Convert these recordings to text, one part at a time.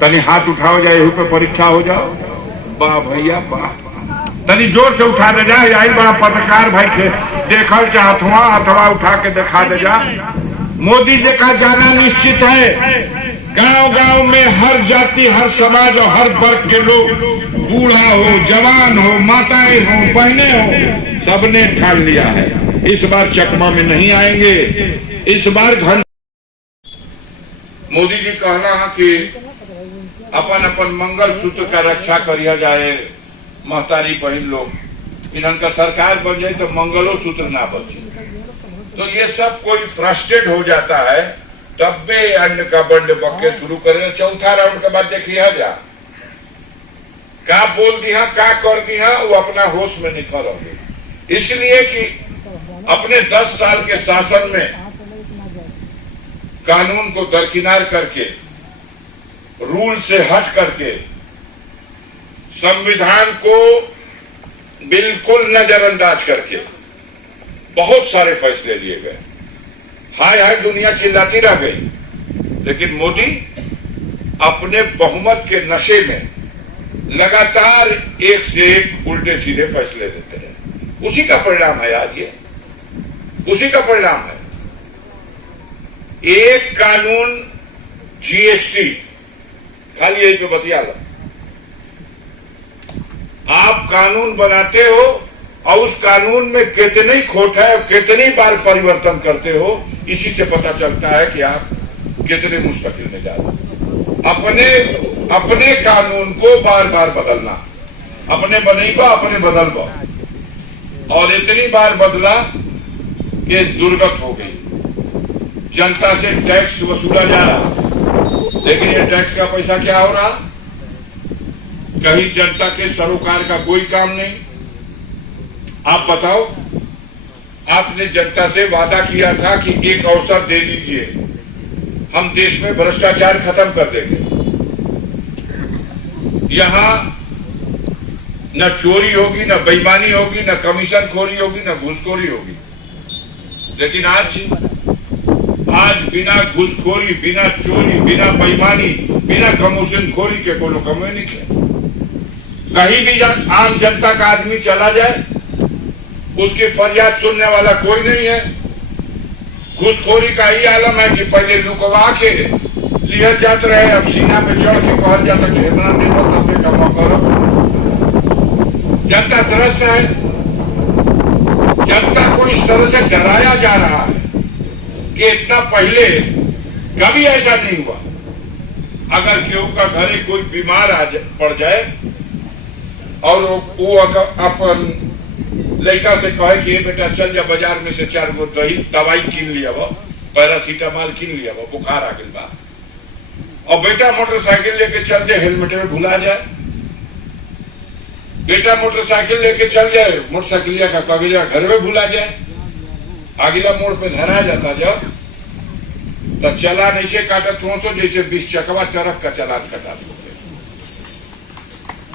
तनी हाथ उठाओ जाए, यही पे परीक्षा हो जाओ। वाह भैया वाह, तनी जोर से उठा दे जा। यही बड़ा पत्रकार भाई के देखल चाहत हुआ, अथवा उठा के दिखा दे जा। मोदी जी का जाना निश्चित है। गांव गांव में हर जाति, हर समाज और हर वर्ग के लोग, बूढ़ा हो, जवान हो, माताएं हो, बहनें हो, सबने ठान लिया है इस बार चकमा में नहीं आएंगे। इस बार घर मोदी जी कहना है कि अपन अपन मंगल सूत्र का रक्षा करिया जाए। महतारी बहन लोग इनका सरकार बन जाए तो मंगलो सूत्र ना बचे। तो ये सब कोई फ्रस्ट्रेट हो जाता है, तब भी अन्न का बंड बक्के शुरू करें। चौथा राउंड के बाद देखिए जा का बोल दिया, का कर दिया, वो अपना होश में नहीं रहे। इसलिए कि अपने 10 साल के शासन में कानून को दरकिनार करके, रूल से हट करके, संविधान को बिल्कुल नजरअंदाज करके बहुत सारे फैसले लिए गए। हाय हाय दुनिया चिल्लाती रह गई, लेकिन मोदी अपने बहुमत के नशे में लगातार एक से एक उल्टे सीधे फैसले देते रहे। उसी का परिणाम है आज ये, उसी का परिणाम है। एक कानून जीएसटी, खाली यही पे बतिया लो। आप कानून बनाते हो और उस कानून में कितनी खोट है और कितनी बार परिवर्तन करते हो, इसी से पता चलता है कि आप कितने मुश्किल में जा रहे हो। अपने कानून को बार बार बदलना, अपने बनेगा अपने बदलबा, और इतनी बार बदला कि दुर्गत हो गई। जनता से टैक्स वसूला जा रहा, लेकिन ये टैक्स का पैसा क्या हो रहा? कहीं जनता के सरोकार का कोई काम नहीं। आप बताओ, आपने जनता से वादा किया था कि एक अवसर दे दीजिए, हम देश में भ्रष्टाचार खत्म कर देंगे। यहां न चोरी होगी, न बेईमानी होगी, न कमीशन खोरी होगी, न घूसखोरी होगी। लेकिन आज बिना घूसखोरी, बिना चोरी, बिना बेईमानी, बिना कमीशन खोरी के कोनो कमे नहीं किया। कहीं भी आम जनता का आदमी चला जाए, उसकी फरियाद सुनने वाला कोई नहीं है। घूसखोरी का ही आलम है कि पहले लुकवा के लिया जाते रहे, अब सीना पे चढ़ के कहा जाता कि इतना देखो तब पे कमा करो। जनता त्रस्त है, जनता को इस तरह से डराया जा रहा है कि इतना पहले कभी ऐसा नहीं हुआ। अगर केहू का घरे कोई बीमार पड़ जाए और वो अपन लड़का से कहे कि बेटा चल जा बाजार में से 4 गो दवाई कीन लिया, पैरासीटामॉल कीन लिया, बुखार आ गई बा, और बेटा मोटरसाइकिल लेके चल जाए, हेलमेट में भुला जाए। बेटा मोटरसाइकिल लेके चल जाए, मोटरसाइकिलिया का कागजा घर में भुला जाए। आगिला मोड़ पे धरा जाता जब, तो चालान ऐसे काटा 300 जैसे 20 चकवा ट्रक का चालान कटा।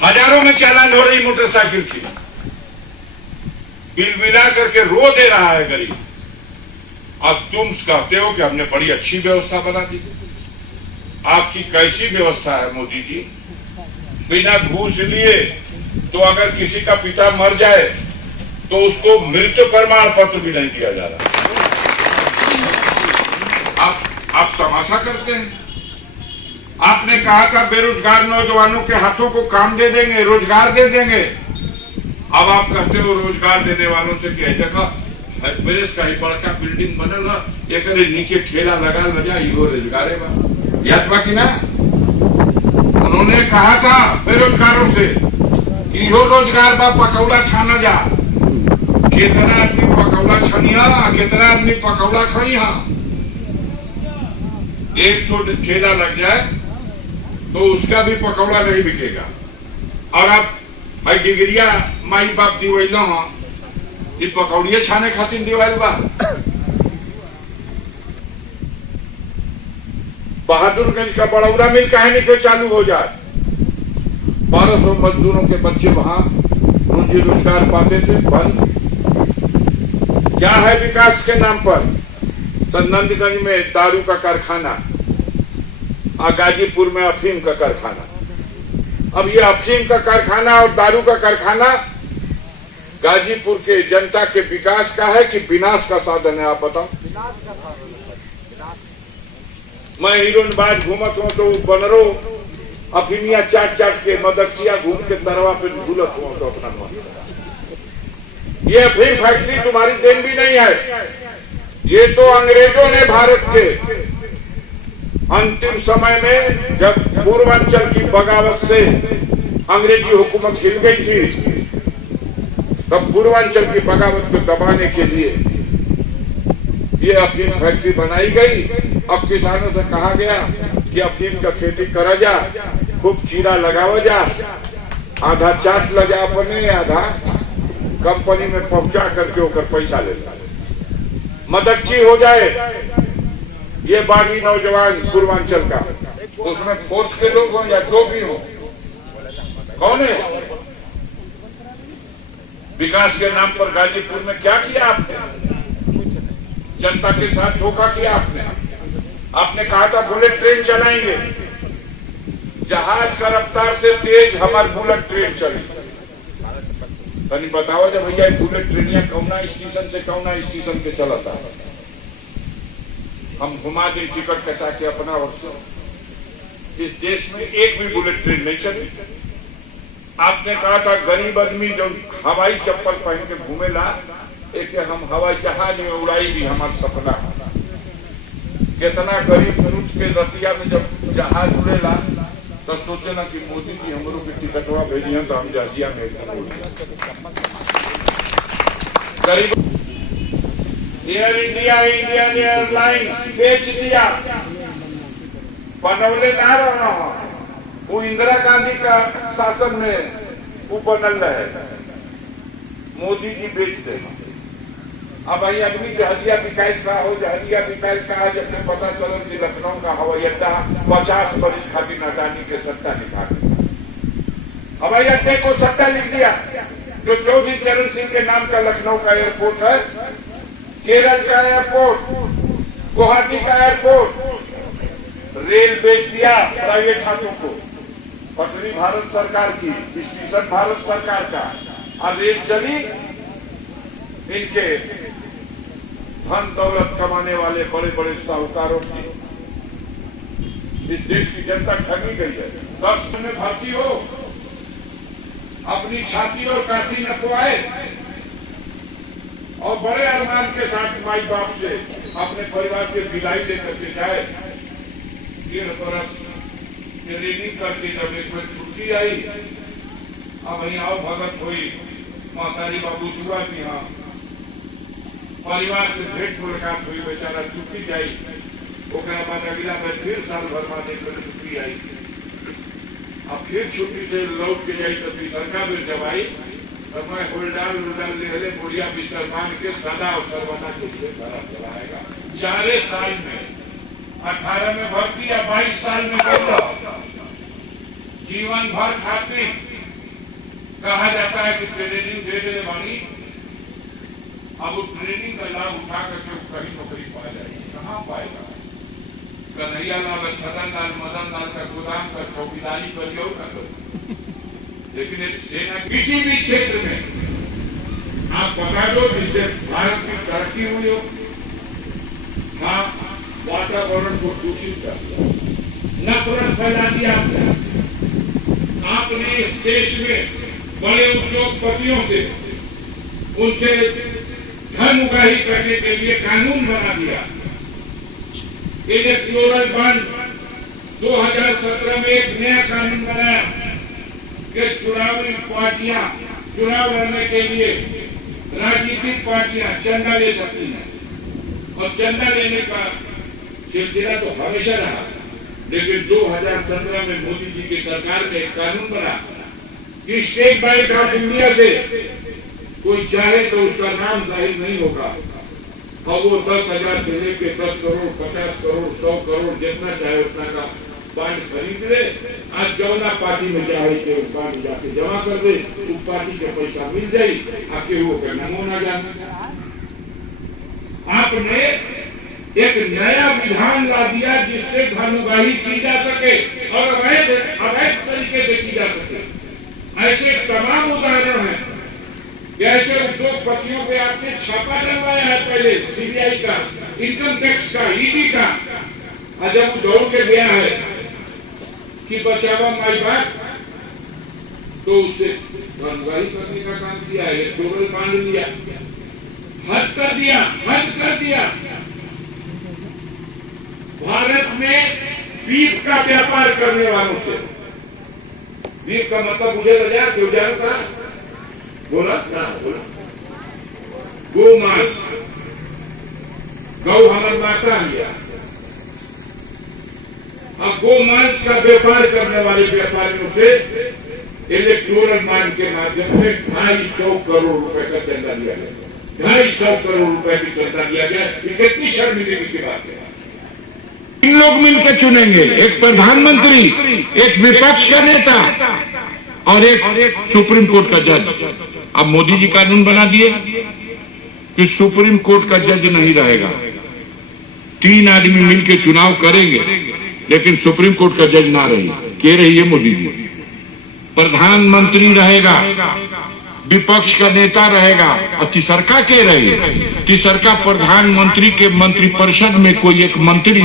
हजारों में चालान हो रही मोटरसाइकिल की, बिल मिला करके रो दे रहा है गरीब। अब तुम कहते हो कि हमने बड़ी अच्छी व्यवस्था बना दी। आपकी कैसी व्यवस्था है मोदी जी? बिना घूस लिए तो अगर किसी का पिता मर जाए तो उसको मृत्यु प्रमाण पत्र भी नहीं दिया जा रहा। आप तमाशा करते हैं। आपने कहा था बेरोजगार नौजवानों के हाथों को काम दे देंगे, रोजगार दे देंगे। अब आप कहते हो रोजगार देने वालों से क्या देखा, प्रेस का ही बड़का बिल्डिंग बनल है, एक नीचे ठेला लगा लगा, इहो रोजगार है। याद बा कि ना? उन्होंने कहा था बेरोजगारों से इहो रोजगार बा, पकौड़ा छाना जा। कितना आदमी पकौड़ा छनिया, कितना आदमी पकौड़ा खइया। एक तो ठेला लग जाए तो उसका भी पकौड़ा नहीं बिकेगा। और आप भाई डिग्रिया माई बाप दिवैल ये पकौड़िया छाने खातिर दिवाल बा। बहादुरगंज का बड़ौदा मिल काहे नहीं चालू हो जाए? 1200 मजदूरों के बच्चे वहां रोजी रोजगार पाते थे, बंद। क्या है विकास के नाम पर? तो नंदगंज में दारू का कारखाना, गाजीपुर में अफीम का कारखाना। अब ये अफीम का कारखाना और दारू का कारखाना गाजीपुर के जनता के विकास का है कि विनाश का साधन है? आप बताओ। मैं हीरोइनबाज घूमत हूं तो बनरो अफीमिया चाट चाट के मदरचिया घूम के तरवा पे भूलत हूं तो अपना मन। ये अफीम फैक्ट्री तुम्हारी देन भी नहीं है, ये तो अंग्रेजों ने भारत के अंतिम समय में जब पूर्वांचल की बगावत से अंग्रेजी हुकूमत हिल गई थी, तब पूर्वांचल की बगावत को दबाने के लिए ये अफीम फैक्ट्री बनाई गई। अब किसानों से कहा गया कि अफीम का खेती करा जा, खूब चीरा लगावा जा, आधा चाट लगा अपने, आधा कंपनी में पहुंचा करके होकर पैसा ले मददची हो जाए। ये बागी नौजवान पूर्वांचल का, उसमें फोर्स के लोग हो या जो भी हो, कौन है? विकास के नाम पर गाजीपुर में क्या किया आपने? जनता के साथ धोखा किया आपने। आपने कहा था बुलेट ट्रेन चलाएंगे, जहाज का रफ्तार से तेज हमारी बुलेट ट्रेन चली। तनी बताओ जब भैया बुलेट ट्रेनिया कौना स्टेशन से कौना स्टेशन पे चला था? हम घुमा दें टिकट कटा के अपना वर्ष। इस देश में एक भी बुलेट ट्रेन नहीं चली। आपने कहा था गरीब आदमी जो हवाई चप्पल पहन के घूमेला, एक हम हवाई जहाज में उड़ाई भी हमारा सपना। कितना गरीब लूट के रतिया में जब जहाज उड़ेला तो सोचे ना कि मोदी जी हमरो के टिकटवा भेजिए तो हम जहाजिया में गरीब। एयर इंडिया, इंडियन एयरलाइंस बेच दिया, बनवले ना रहा। वो इंदिरा गांधी का शासन में वो बनल रहे, मोदी जी बेच दे। अब आई आदमी जहाजिया बिकायत का हो, जहाजिया बिकायत का है, जब पता चलो कि लखनऊ का हवाई अड्डा 50 वर्ष खातिर अडानी के सट्टा लिखा दिया। हवाई अड्डे को सट्टा लिख दिया। जो चौधरी चरण सिंह के नाम का लखनऊ का एयरपोर्ट है, केरल का एयरपोर्ट, गुवाहाटी का एयरपोर्ट, रेल बेच दिया प्राइवेट हाथों को। पटरी भारत सरकार की, स्टेशन भारत सरकार का, और रेल चली इनके धन दौलत कमाने वाले बड़े बड़े साहूकारों की। इस देश की जनता ठगी गई है। 10 में भर्ती हो, अपनी छाती और काठी न पुआए और बड़े अरमान के साथ माई बाप से अपने परिवार से विदाई लेकर के जाए। 3 बरस ट्रेनिंग करके जब एक बार छुट्टी आई, अब वही आओ भगत हुई मातारी बाबू जुआ की, हाँ परिवार से भेंट मुलाकात हुई, बेचारा छुट्टी जाई। ओकरा बाद अगला बार फिर साल भर बाद एक छुट्टी आई, अब फिर छुट्टी से लौट के जाई तो सरकार में जब आई तो मैं होल्डाल ले बुढ़िया बिस्तर मान के सदा और सर्वदा के चलाएगा। 4 साल में 18 में भर्ती या 22 साल में जीवन भर खातिर कहा जाता है कि ट्रेनिंग दे देने वाली। अब उस ट्रेनिंग का लाभ उठा करके कहीं नौकरी पा जाएगी, कहाँ पाएगा? कन्हैया लाल, छतन लाल, मदन लाल का गोदाम का चौकीदारी करिए और कर। लेकिन एक सेना किसी भी क्षेत्र में आप बता दो जिससे भारत की तरक्की हुई हो, हाँ वातावरण को दूषित कर दिया, नफरत फैला दिया आपने इस देश में बड़े उद्योगपतियों से उनसे धन उगाही करने के लिए कानून बना दिया। इलेक्टोरल बॉन्ड 2017 में एक नया कानून बनाया कि चुनावी पार्टियां चुनाव लड़ने के लिए राजनीतिक पार्टियां चंदा ले सकती हैं, और चंदा लेने का सिलसिला तो हमेशा रहा। लेकिन 2017 में मोदी जी की सरकार ने एक कानून बना कि स्टेट बैंक ऑफ इंडिया से कोई चाहे तो उसका नाम जाहिर नहीं होगा, और वो 10,000 से लेकर 10 करोड़, 50 करोड़, 100 करोड़ जितना चाहे उतना का बांड खरीद ले। आज जौना पार्टी में चाहे के बांड जाके जमा कर दे, उस पार्टी के पैसा मिल जाये, आके वो का नमो ना जाने। आपने एक नया विधान ला दिया जिससे धनुगाही की जा सके और अवैध तरीके से की जा सके। ऐसे तमाम उदाहरण हैं। ऐसे उद्योगपतियों पे आपने छापा डलवाया है, पहले सीबीआई का, इनकम टैक्स का, ईडी का, और जब वो दौड़ के गया है कि बचावा माई बात, तो उसे धनुगाही करने का काम किया है, इलेक्टोरल बांड लिया, हद कर दिया, हद कर दिया। भारत में बीफ का व्यापार करने वालों से, बीफ का मतलब मुझे लगा क्यों जानता, बोला गोमांस, गौ हमारी माता है। अब गोमांस का व्यापार करने वाले व्यापारियों से इलेक्टोरल बॉन्ड के माध्यम से 250 करोड़ रुपए का चंदा लिया गया। 250 करोड़ रुपए की चंदा लिया गया। ये कितनी शर्मिंदगी की बात है। तीन लोग मिलकर चुनेंगे, एक प्रधानमंत्री, एक विपक्ष का नेता और एक सुप्रीम कोर्ट का जज। अब मोदी जी कानून बना दिए कि सुप्रीम कोर्ट का जज नहीं रहेगा। 3 आदमी मिलकर चुनाव करेंगे लेकिन सुप्रीम कोर्ट का जज ना रहे। कह रही है मोदी जी। प्रधानमंत्री रहेगा, विपक्ष का नेता रहेगा और तीसरका के रहे, तीसरका प्रधानमंत्री के मंत्रिपरिषद में कोई एक मंत्री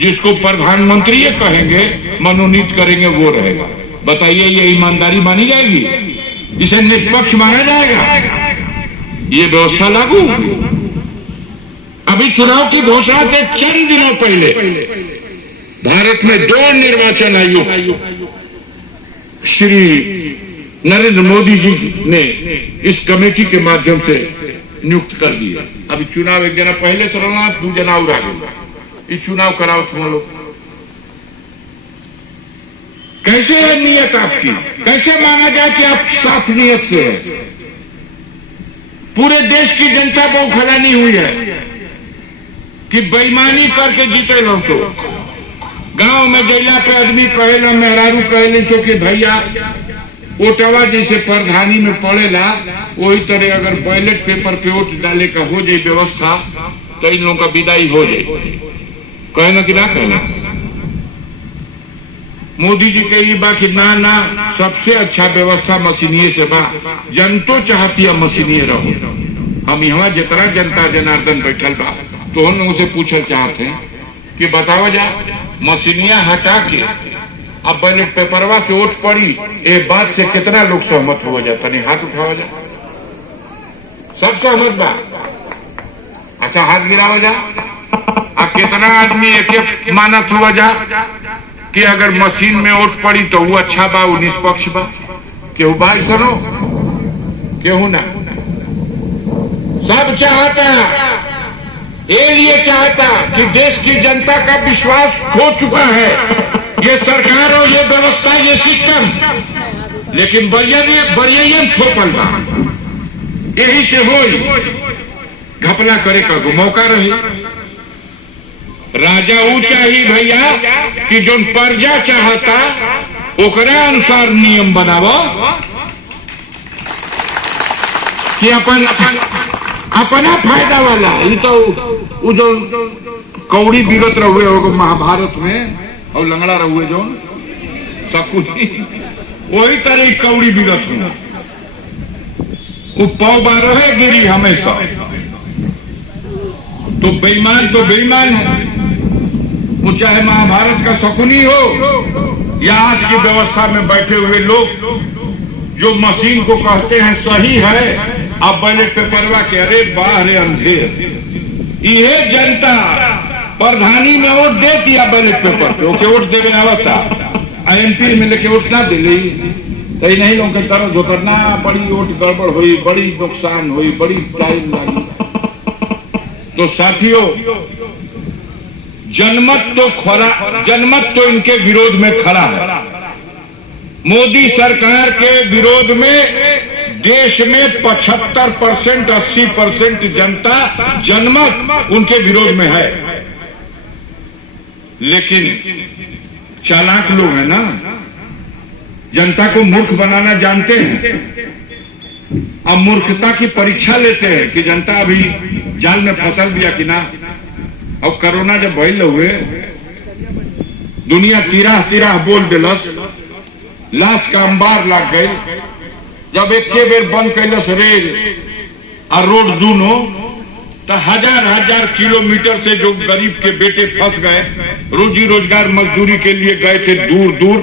जिसको प्रधानमंत्री कहेंगे, मनोनीत करेंगे, वो रहेगा। बताइए ये ईमानदारी मानी जाएगी? इसे निष्पक्ष माना जाएगा? ये व्यवस्था लागू? अभी चुनाव की घोषणा से चंद दिनों पहले भारत में 2 निर्वाचन आयोग श्री नरेंद्र मोदी जी ने इस कमेटी के माध्यम से नियुक्त कर दिए। अभी चुनाव 1 जना पहले चलना, 2 जना और आगे। ये चुनाव कराओ तुम लोग। कैसे है नियत आपकी? कैसे माना जाए कि आप साफ नियत से है? पूरे देश की जनता बौखलानी हुई है कि बेईमानी करके जीते लोग। तो गांव में जैला पे आदमी कहेला, मेहरारू कहेले सो कि भैया वोटवा जैसे प्रधानी में पड़ेला वही तरह अगर बैलेट पेपर पे वोट डाले का हो जाए व्यवस्था तो इन लोगों का विदाई हो जाए। कहना कि ना कहना? मोदी जी के ये बा कि ना ना, सबसे अच्छा व्यवस्था मशीनीय से बा। जनतो चाहती है मशीनीय रहो। हम यहाँ जितना जनता जनार्दन बैठल बा तो हम लोगों से पूछल चाहते हैं कि बतावा जा, मशीनिया हटा के अब बैलेट पेपरवा से वोट पड़ी, ये बात से कितना लोग सहमत हो जाता? नहीं, हाथ उठावा जा। सब सहमत बा? अच्छा, हाथ गिरावा जा। अब कितना आदमी एक मानत हुआ जा कि अगर मशीन में वोट पड़ी तो वो अच्छा बा, वो निष्पक्ष बा? केहू भाई सुनो, केहू ना। सब चाहता, ये लिए चाहता कि देश की जनता का विश्वास खो चुका है ये सरकार और ये व्यवस्था, ये सिस्टम। लेकिन बरियन थोपल बा, यही से हो घपला करे का मौका रहे। राजा ऊ चाहिए भैया कि जो प्रजा चाहता ओकरा अनुसार नियम बनावो कि अपना फायदा वाला। ये तो जो कौड़ी बिगत रहुए होगा महाभारत में और लंगड़ा रहुए जो सकुनी, वही तरह कौड़ी बिगत हुआ। वो पाव बार रहे गिरी हमेशा। तो बेईमान है वो, चाहे महाभारत का शकुनी हो या आज की व्यवस्था में बैठे हुए लोग जो मशीन को कहते हैं सही है, अब बैलेट पेपरवा के अरे बाह रे अंधेर। ये जनता प्रधानी में वोट दे दिया बैलेट पेपर पे, ओके वोट देवे आवता, एमपी में लेके वोट ना दिली तो नहीं लोग के तरफ उतरना, बड़ी वोट गड़बड़ हुई, बड़ी नुकसान हुई, बड़ी टाइम लगी। तो साथियों, जनमत तो इनके विरोध में खड़ा है। मोदी सरकार के विरोध में देश में 75% 80% जनता जनमत उनके विरोध में है। लेकिन चालाक लोग हैं ना, जनता को मूर्ख बनाना जानते हैं। अब मूर्खता की परीक्षा लेते हैं कि जनता अभी जाल में फसल दिया कि ना। अब कोरोना जब भइल हुए दुनिया तिराह तिराह बोल दिलस, लाश का अंबार लग गई। जब एक बेर बंद कैलस रेल और रोड दूनो, तो हजार हजार किलोमीटर से जो गरीब के बेटे फंस गए, रोजी रोजगार मजदूरी के लिए गए थे दूर दूर,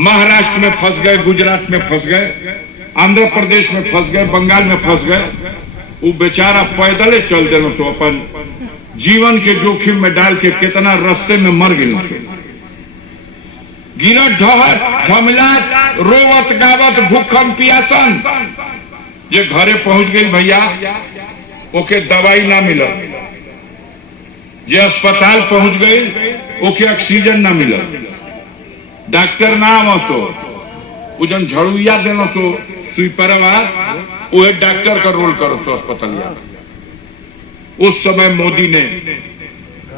महाराष्ट्र में फंस गए, गुजरात में फंस गए, आंध्र प्रदेश में फंस गए, बंगाल में फंस गए। वो बेचारा पैदले चल देना तो अपन जीवन के जोखिम में डाल के कितना रास्ते में मर गए। गिरत ढहत थमलात रोवत गावत भूखम पियासन, जे घरे पहुंच गई भैया ओके दवाई ना मिला, जे अस्पताल पहुंच गई ओके ऑक्सीजन ना मिला, डॉक्टर ना आवसो, उजन झड़ुया देना सो स्वीपरवा वो डॉक्टर का रोल करो सो अस्पताल। उस समय मोदी ने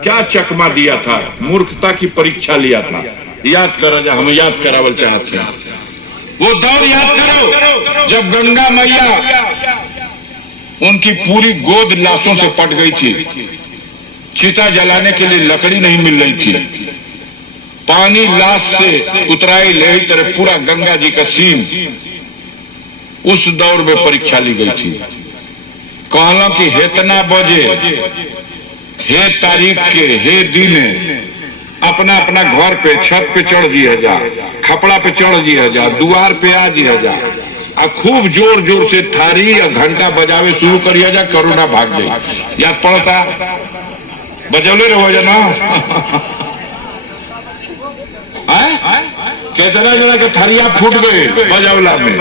क्या चकमा दिया था, मूर्खता की परीक्षा लिया था। याद करा जा, हम याद करावल चाहते हैं वो दौर याद करो जब गंगा मैया उनकी पूरी गोद लाशों से पट गई थी, चिता जलाने के लिए लकड़ी नहीं मिल रही थी, पानी लाश से उतराई ले तरह पूरा गंगा जी का सीन उस दौर में परीक्षा ली गई थी। कहला कि हेतना बजे हे तारीख के हे दिन अपना अपना घर पे छत पे चढ़ दिया जा, खपड़ा पे चढ़ दिया जा, द्वार पे आ दिया जा, और खूब जोर जोर से थारी और घंटा बजावे शुरू करिया जा, कोरोना भाग गई। याद पड़ता बजौले रहो जना कितना जना के थरिया फूट गए बजौला में,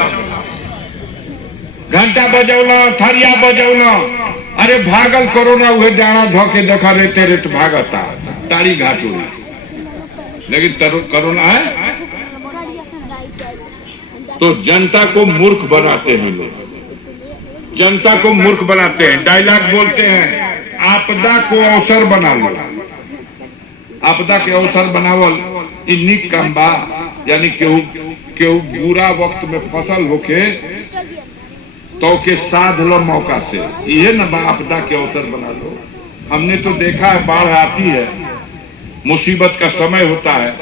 घंटा बजौला थरिया बजौला, अरे भागल कोरोना उहे डाना धोके देखा रेते रेत भागता तारी घाटू, लेकिन कोरोना है तो जनता को मूर्ख बनाते हैं लोग, जनता को मूर्ख बनाते हैं। डायलॉग बोलते हैं आपदा को अवसर बना लो, आपदा के अवसर बनावल निक काम बा, यानी केहू बुरा वक्त में फसल होके तो के साध लो मौका से, ये न आपदा के अवसर बना लो। हमने तो देखा है बाढ़ आती है, मुसीबत का समय होता है,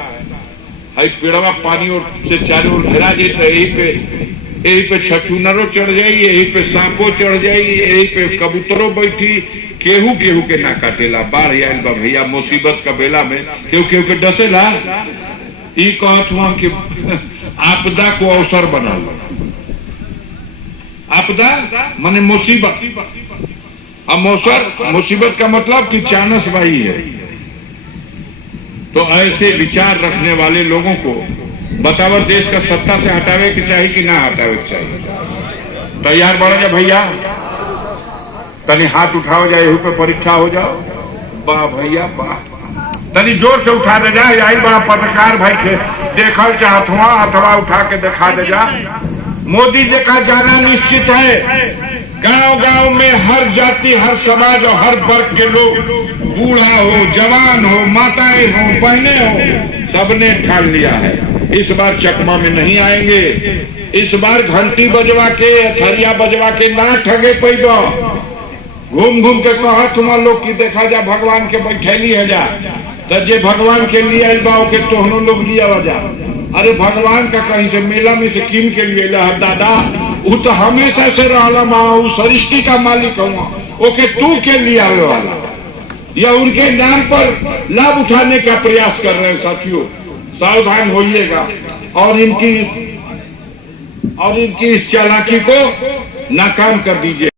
हई पेड़वा पानी और से चारों ओर घेरा जाए, तो यही पे छछूनरो चढ़ जाई, यही पे सांपो चढ़ जाई, यही पे कबूतरों बैठी, केहू केहू के ना काटेला। बाढ़ आयल बा भैया मुसीबत का बेला में केहू केहू के डसेला। ई कहत हुआ कि आपदा को अवसर बना लो। आपदा माने मुसीबत, अब मुसीबत का मतलब कि चानस भाई है। तो ऐसे विचार रखने वाले लोगों को बतावा देश का सत्ता से हटावे की चाहिए कि ना हटावे की चाहिए। तैयार बढ़ जा भैया, तनी हाथ उठाओ जाए, यही पे परीक्षा हो जाओ। वाह भैया वाह, तनी जोर से उठा दे जा, यही बड़ा पत्रकार भाई के देखल चाहत हुआ, अथवा उठा के दिखा दे जा। मोदी जी का जाना निश्चित है। गांव गांव में हर जाति हर समाज और हर वर्ग के लोग, बूढ़ा हो जवान हो माताएं हो बहने हो, सबने ठान लिया है इस बार चकमा में नहीं आएंगे। इस बार घंटी बजवा के थरिया बजवा के ना ठगे पैबा। घूम घूम के कहा तुम लोग की देखा जा भगवान के बैठैली है जा, तो जे भगवान के लिए आई बा के तोहनो लोग लिया जा। अरे भगवान का कहीं से मेला में से कीन के लिए दादा, वो तो हमेशा से रहा, सृष्टि का मालिक हुआ, ओके तू के लिए आवे वाला, या उनके नाम पर लाभ उठाने का प्रयास कर रहे हैं। साथियों सावधान होइएगा और इनकी इस चालाकी को नाकाम कर दीजिए।